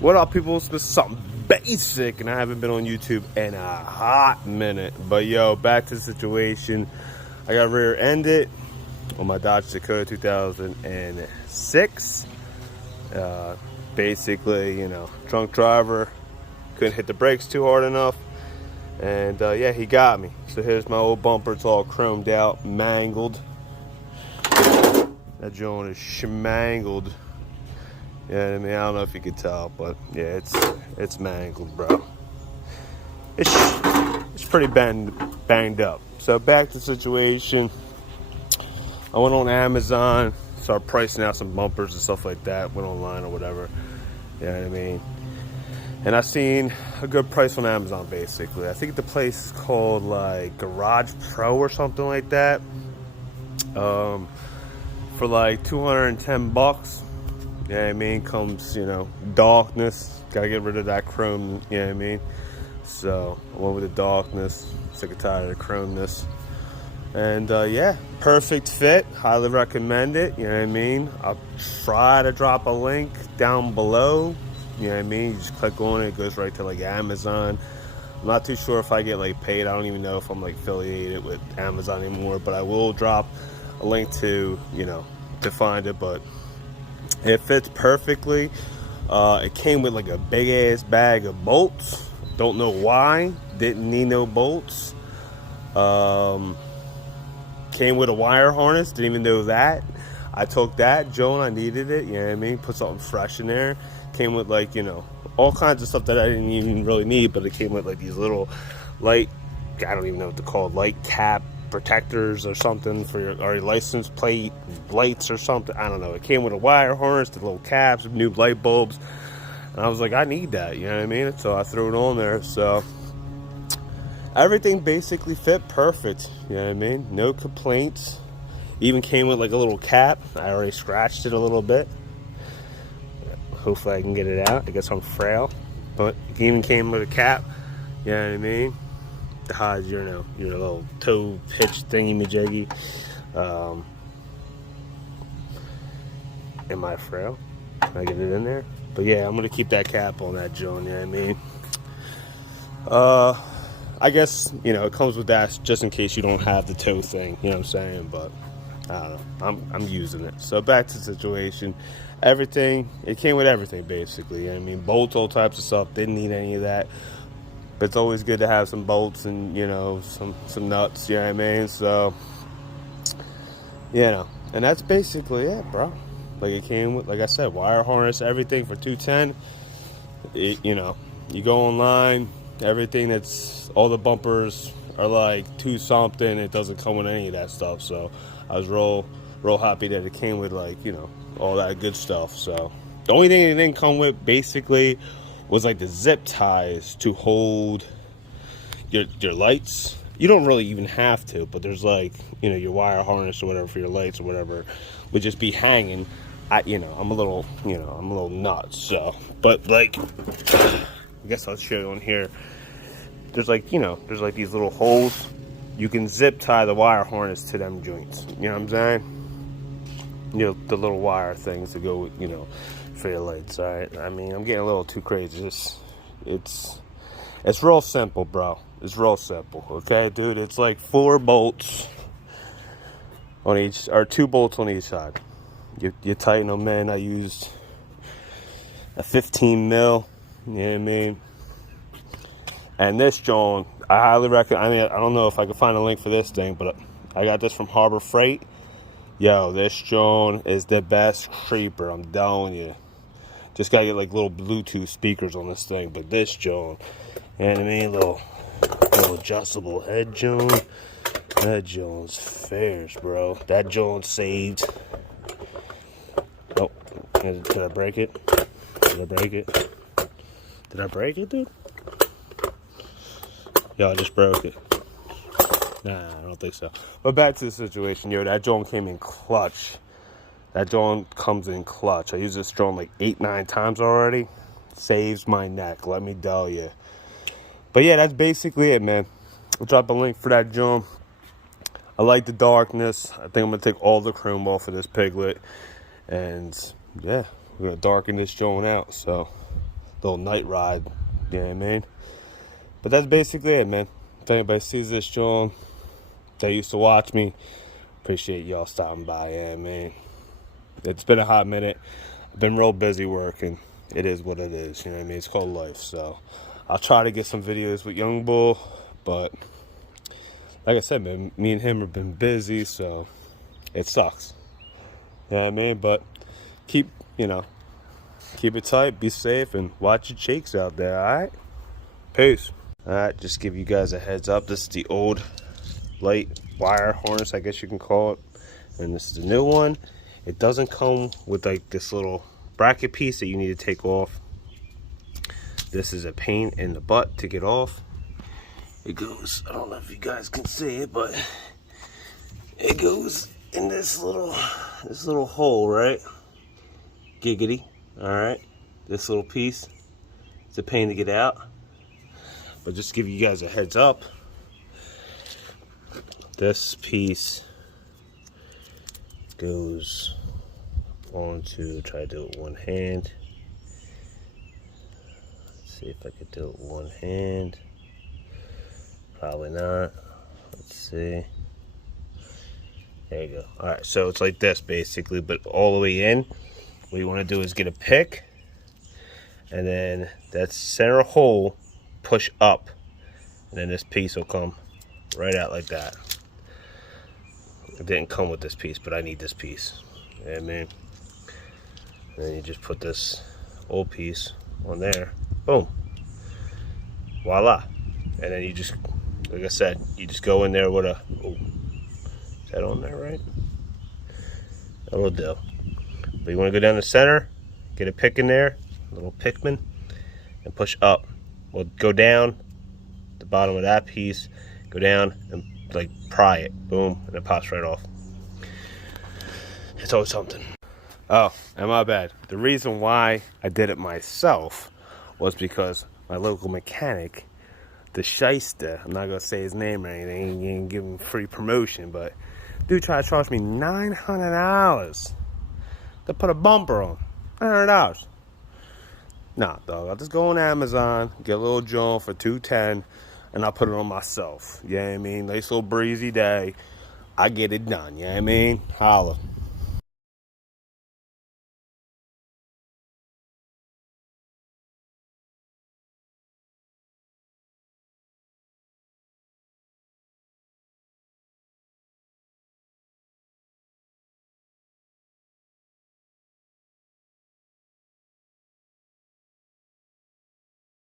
What up, people? It's been something basic, and I haven't been on YouTube in a hot minute. But yo, back to the situation. I got rear-ended on my Dodge Dakota 2006. Basically, drunk driver, couldn't hit the brakes too hard enough, and yeah, he got me. So here's my old bumper. It's all chromed out, mangled. That joint is schmangled. Yeah, I mean, I don't know if you could tell, but yeah, it's mangled, bro. It's pretty banged up. So back to the situation. I went on Amazon, started pricing out some bumpers and stuff like that. Went online or whatever. You know what I mean? And I seen a good price on Amazon, basically. I think the place is called like Garage Pro or something like that. For like $210. You know what I mean? Comes, darkness. Gotta get rid of that chrome, you know what I mean? So, I went with the darkness. Sick and tired of the chromeness. And, yeah, perfect fit. Highly recommend it, you know what I mean? I'll try to drop a link down below. You know what I mean? You just click on it. It goes right to, like, Amazon. I'm not too sure if I get, like, paid. I don't even know if I'm, like, affiliated with Amazon anymore. But I will drop a link to, to find it. But it fits perfectly. It came with like a big ass bag of bolts. Don't know why. Didn't need no bolts. Came with a wire harness. Didn't even know that. I took that, Joan. I needed it. You know what I mean? Put something fresh in there. Came with like, all kinds of stuff that I didn't even really need. But it came with like these little light, I don't even know what to call it, light cap protectors or something for your license plate lights or something. I don't know. It came with a wire harness, the little caps, new light bulbs, and I was like, I need that, you know what I mean? So I threw it on there. So everything basically fit perfect, you know what I mean? No complaints. Even came with like a little cap. I already scratched it a little bit. Hopefully I can get it out. I guess I'm frail, but it even came with a cap, you know what I mean? To hide your little toe hitch thingy-majiggy. Am I frail? Can I get it in there? But yeah, I'm gonna keep that cap on that joint, you know what I mean? I guess, it comes with that just in case you don't have the toe thing, you know what I'm saying? But I don't know. I'm using it. So back to the situation. Everything, it came with everything basically, you know what I mean? Bolts, all types of stuff, didn't need any of that. But it's always good to have some bolts and, some nuts, you know what I mean? So, and that's basically it, bro. Like, it came with, like I said, wire harness, everything for $210. You go online, everything all the bumpers are like $2 something. It doesn't come with any of that stuff. So, I was real happy that it came with, like, all that good stuff. So, the only thing it didn't come with, basically, was like the zip ties to hold your lights. You don't really even have to, but there's like, your wire harness or whatever for your lights or whatever would just be hanging. I'm a little nuts. So, but like, I guess I'll show you on here. There's like, there's like these little holes. You can zip tie the wire harness to them joints. You know what I'm saying? The little wire things to go, for your lights. All right. I mean, I'm getting a little too crazy. It's real simple, bro. It's real simple. Okay, dude. It's like 4 bolts on each, or 2 bolts on each side. You tighten them in. I used a 15 mil. You know what I mean? And this joint, I highly recommend. I mean, I don't know if I can find a link for this thing, but I got this from Harbor Freight. Yo, this joint is the best creeper. I'm telling you. Just gotta get like little Bluetooth speakers on this thing, but this joint, you know what I mean? Little adjustable head joint. That joint's fierce, bro. That joint saved. Oh, did I break it? Did I break it? Did I break it, dude? Yo, I just broke it. Nah, I don't think so. But back to the situation, yo. That joint came in clutch. That joint comes in clutch. I used this joint like 8-9 times already. Saves my neck, let me tell you. But yeah, that's basically it, man. I'll drop a link for that joint. I like the darkness. I think I'm going to take all the chrome off of this piglet. And yeah, we're going to darken this joint out. So little night ride. You know what I mean? But that's basically it, man. If anybody sees this, John, they used to watch me. Appreciate y'all stopping by, yeah, man. It's been a hot minute. I've been real busy working. It is what it is, you know what I mean? It's called life. So I'll try to get some videos with Young Bull, but like I said, man, me and him have been busy, so it sucks. You know what I mean? But keep it tight, be safe, and watch your cheeks out there, alright? Peace. Alright, just give you guys a heads up. This is the old light wire harness, I guess you can call it. And this is the new one. It doesn't come with like this little bracket piece that you need to take off. This is a pain in the butt to get off. It goes, I don't know if you guys can see it, but it goes in this little hole, right? Giggity. Alright. This little piece. It's a pain to get out. But just to give you guys a heads up, this piece goes onto, try to do it with one hand. Let's see if I could do it with one hand. Probably not. Let's see. There you go. Alright, so it's like this basically, but all the way in. What you want to do is get a pick, and then that center hole, push up, and then this piece will come right out like that. It didn't come with this piece, but I need this piece. You know what I mean? And then you just put this old piece on there. Boom. Voila. And then you just, like I said, you just go in there with a, oh, is that on there right? That will do. But you want to go down the center, get a pick in there, a little pickman, and push up. Well, go down the bottom of that piece, go down and like pry it, boom, and it pops right off. It's always something. Oh, and my bad. The reason why I did it myself was because my local mechanic, the shyster, I'm not gonna say his name or anything, you ain't give him free promotion, but dude tried to charge me $900 to put a bumper on. $900. Nah, dog, I'll just go on Amazon, get a little joint for $210, and I'll put it on myself. You know what I mean? Nice little breezy day. I get it done, you know what I mean? Holla.